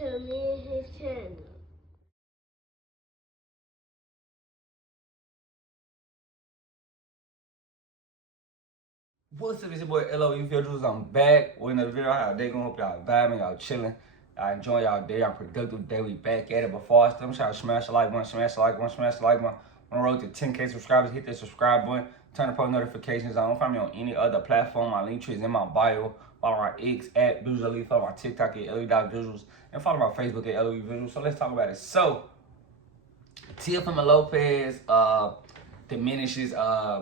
to me and his channel. What's up, it's your boy LO Individuals. I'm back with another video. How they going? Hope y'all vibing, y'all chilling. I enjoy y'all day, y'all productive day. We back at it. Before I start, I'm trying to smash the like button, smash the like button, smash the like button. On the road to 10K subscribers, hit that subscribe button, turn the post notifications on. Find me on any other platform. My link tree is in my bio. Follow my X at Visually, follow my TikTok at LE.Visuals, and follow my Facebook at LE Visuals. So let's talk about it. So, Teofimo Lopez diminishes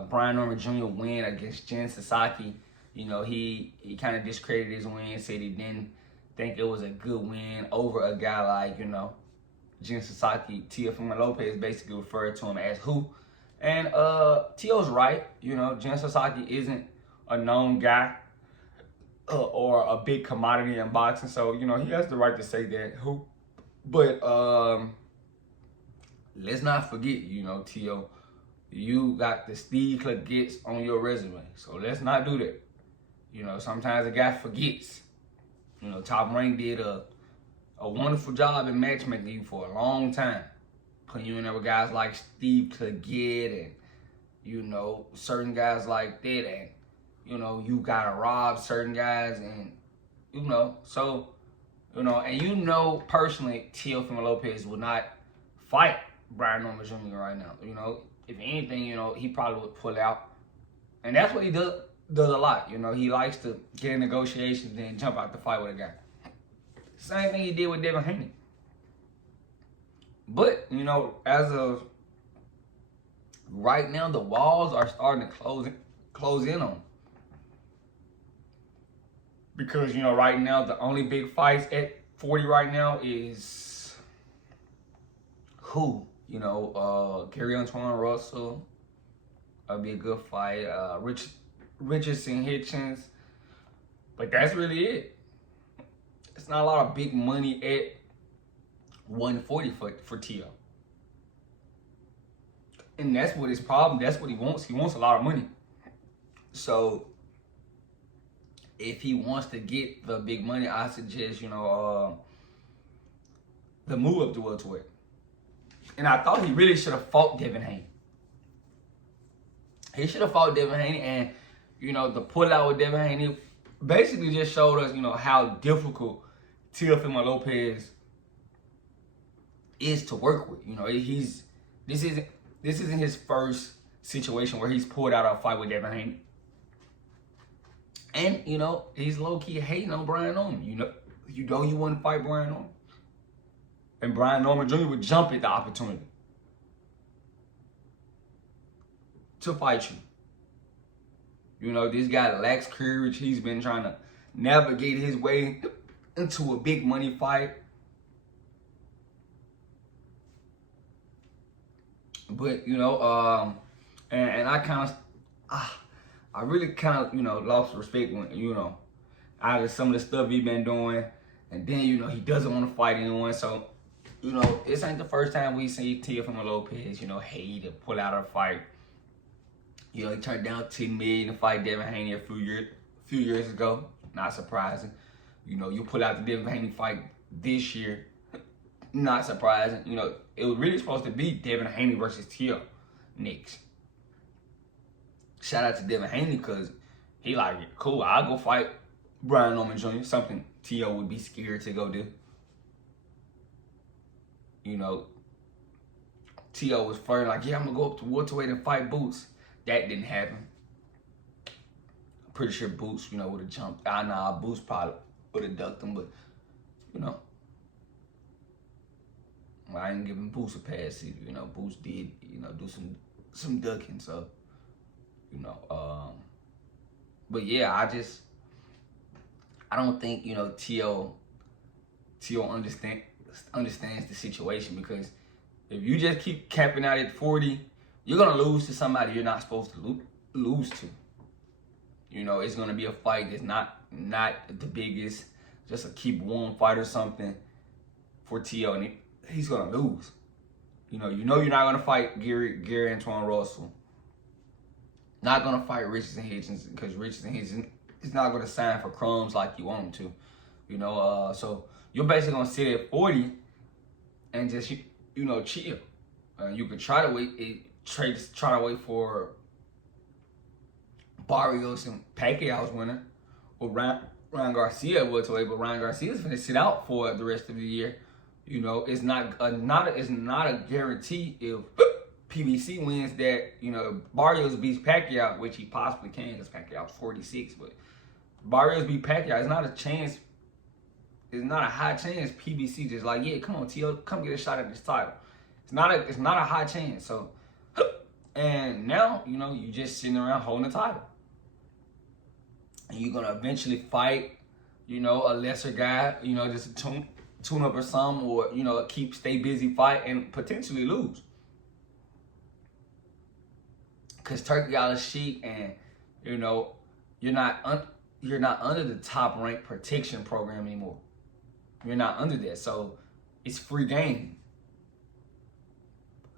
Brian Norman Jr. win against JIN Sasaki. You know, he kind of discredited his win, said he didn't think it was a good win over a guy like, you know, JIN Sasaki. Teofimo Lopez basically referred to him as who. And Tio's right. You know, JIN Sasaki isn't a known guy or a big commodity in boxing. So, you know, he has the right to say that who. But let's not forget, you know, Tio, you got the Steve Claggets on your resume. So let's not do that. You know, sometimes a guy forgets. You know, Top Rank did a wonderful job in matchmaking you for a long time. Putting you in there with guys like Steve Claggett and, you know, certain guys like that. And, you know, you gotta rob certain guys and, you know, so, you know, and you know personally Teofimo Lopez will not fight Brian Norman Jr. right now. You know, if anything, you know, he probably would pull out. And that's what he does a lot. You know, he likes to get in negotiations and then jump out the fight with a guy. Same thing he did with Devin Haney. But, you know, as of right now, the walls are starting to close in on him. Because, you know, right now, the only big fights at 40 right now is who? You know, Gary Antoine Russell. That'll be a good fight. Richardson Hitchens. But that's really it. It's not a lot of big money at 140 for Tio. And that's what his problem, that's what he wants. He wants a lot of money. So if he wants to get the big money, I suggest, you know, the move up to welterweight. And I thought he really should have fought Devin Haney. He should have fought Devin Haney, and, you know, the pullout with Devin Haney basically just showed us, you know, how difficult Teofimo Lopez is to work with. You know, this isn't his first situation where he's pulled out a fight with Devin Haney. And, you know, he's low-key hating on Brian Norman. You know you wouldn't fight Brian Norman. And Brian Norman Jr. would jump at the opportunity to fight you. You know, this guy lacks courage. He's been trying to navigate his way into a big money fight. But, you know, and I kind of, I really kind of, you know, lost respect when, you know, out of some of the stuff he's been doing. And then, you know, he doesn't want to fight anyone. So, you know, this ain't the first time we see Teofimo Lopez, you know, hate to pull out a fight. You know, he turned down $10 million to fight Devin Haney a few years ago. Not surprising. You know, you pull out the Devin Haney fight this year. Not surprising. You know, it was really supposed to be Devin Haney versus Tio next. Shout out to Devin Haney because he like, cool, I'll go fight Brian Norman Jr. Something Tio would be scared to go do. You know, Tio was first like, yeah, I'm going to go up to welterweight and fight Boots. That didn't happen. I'm pretty sure Boots, you know, would have jumped. Nah, Boots probably would have ducked him, but, you know, I ain't giving Boots a pass either. You know, Boots did, you know, do some ducking, so, you know, but yeah, I don't think, you know, Tio understands the situation, because if you just keep capping out at 40, you're going to lose to somebody you're not supposed to lose to. You know, it's going to be a fight that's not the biggest, just a keep warm fight or something for Tio, and he's going to lose. You know you're not going to fight Gary Antoine Russell. Not going to fight Richardson Hitchens, because Richardson Hitchens is not going to sign for crumbs like you want him to. So you're basically gonna sit at 40 and just chill. You could try to wait for Barrios and Pacquiao's winner, or Ryan Garcia welterweight, but Ryan Garcia's gonna sit out for the rest of the year. It's not a guarantee if PBC wins that Barrios beats Pacquiao, which he possibly can because Pacquiao's 46, but Barrios beat Pacquiao. It's not a chance. It's not a high chance. PBC just like, yeah, come on, T.O., come get a shot at this title. It's not a high chance. So, and now you just sitting around holding the title. And you're gonna eventually fight, a lesser guy, just a tune up or something, or stay busy fight and potentially lose. Cause Turkey out of Sheik, and you're not under the top ranked protection program anymore. You're not under that, so it's free game.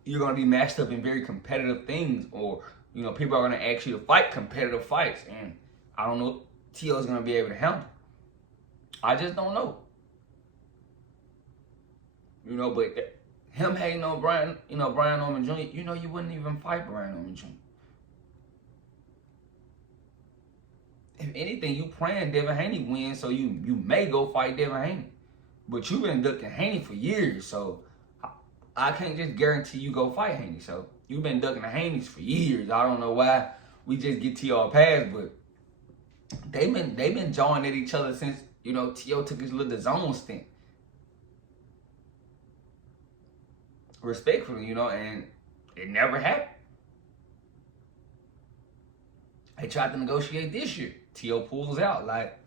You're gonna be matched up in very competitive things, or people are gonna ask you to fight competitive fights, and I don't know if T.O. is gonna be able to handle. I just don't know. But him hating on Brian Norman Jr., you wouldn't even fight Brian Norman Jr. If anything, you praying Devin Haney wins, so you may go fight Devin Haney. But you've been ducking Haney for years, so I can't just guarantee you go fight Haney. So you've been ducking the Haneys for years. I don't know why we just get T.O. a pass, but they've been jawing at each other since T.O. took his little DAZN stint. Respectfully, and it never happened. They tried to negotiate this year. T.O. pulls out. Like,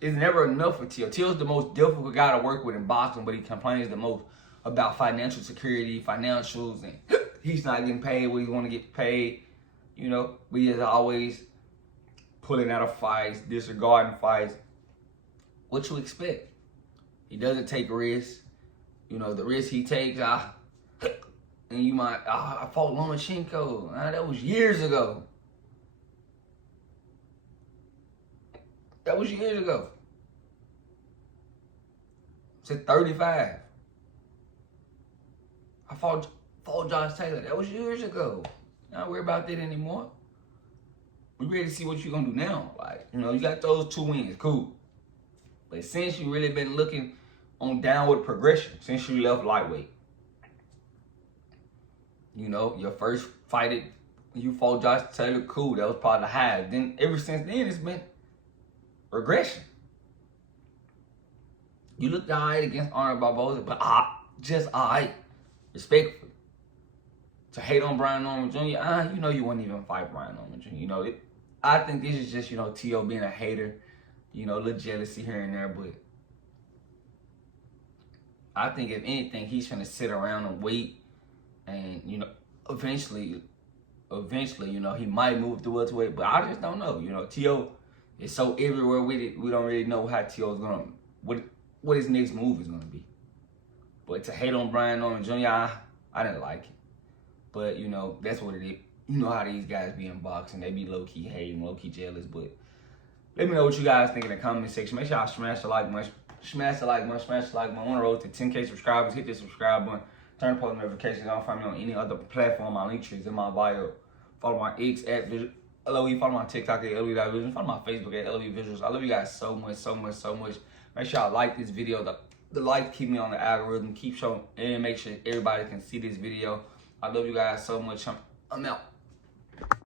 it's never enough for T.O. T.O.'s the most difficult guy to work with in boxing, but he complains the most about financial security, financials, and he's not getting paid what he want to get paid. But he's always pulling out of fights, disregarding fights. What you expect? He doesn't take risks. The risk he takes, and you might, I fought Lomachenko. That was years ago. That was years ago. Said 35. I fought Josh Taylor. That was years ago. Not worry about that anymore. We ready to see what you're gonna do now. Like, you got those 2 wins, cool. But since you really been looking on downward progression, since you left lightweight, your first fight, you fought Josh Taylor, cool. That was probably the high. Then ever since then, it's been regression. You looked all right against Arnold Barboza, but just all right, respectfully. To hate on Brian Norman Jr., you wouldn't even fight Brian Norman Jr. I think this is just, T.O. being a hater, a little jealousy here and there, but I think if anything, he's gonna sit around and wait, and eventually, he might move to welterweight, but I just don't know. T.O. is so everywhere with it. We don't really know how T.O. is gonna what his next move is gonna be. But to hate on Brian Norman Jr., I didn't like it. But that's what it is. You know how these guys be in boxing. They be low-key hating, low-key jealous. But let me know what you guys think in the comment section. Make sure y'all smash the like button. Smash the like button. Smash the like button. I want to roll to 10K subscribers. Hit the subscribe button. Turn post notifications on. Find me on any other platform. My link tree is in my bio. Follow my X at LOE. Follow my TikTok at LOE.Visions. Follow my Facebook at LOE Visuals. I love you guys so much, so much, so much. Make sure y'all like this video. The likes keep me on the algorithm. Keep showing and make sure everybody can see this video. I love you guys so much. I'm out.